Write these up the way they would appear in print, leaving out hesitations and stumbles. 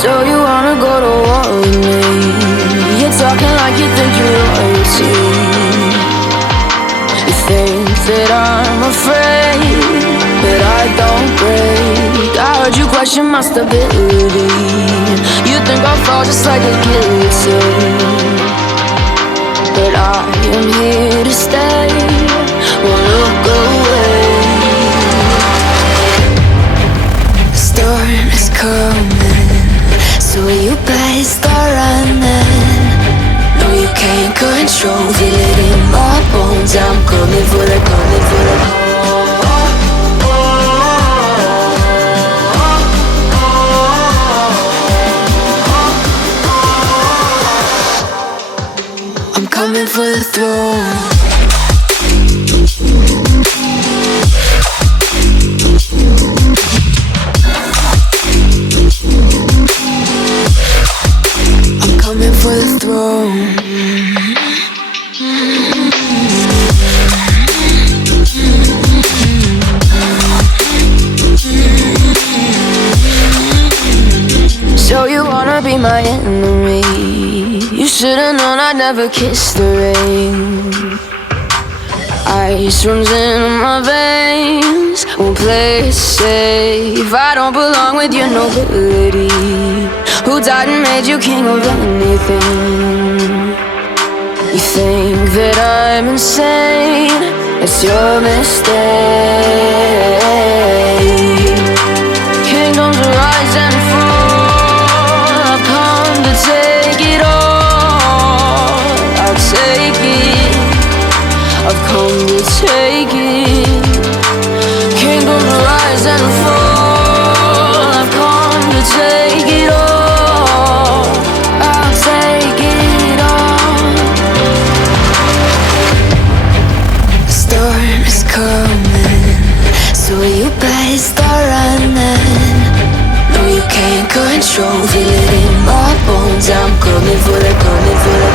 So you wanna go to war with me? You're talking like you think you're royalty. You think that I'm afraid, but I don't break. I heard you question my stability. You think I'll fall just like a guillotine, but I am here to stay. Won't look away. The storm is coming, so you better start running. No, you can't control, feel it in my bones. I'm coming for the, coming for the. I'm coming for the throne. Coming for the throne. So you wanna be my enemy? You should've known I'd never kiss the rain. Ice runs in my veins, won't play it safe. I don't belong with your nobility. Who died and made you king of anything? You think that I'm insane? It's your mistake. Kingdoms rise and fall. I've come to take it all. I'll take it. I've come to take it. Kingdoms rise and fall. I've come to take it all. I'll take it all. The storm is coming, so you better start running. No, you can't control, feel it in my bones. I'm coming for the, coming for the.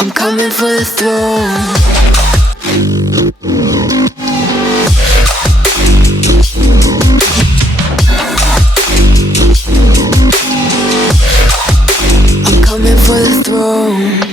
I'm coming for the throne. I'm coming for the throne.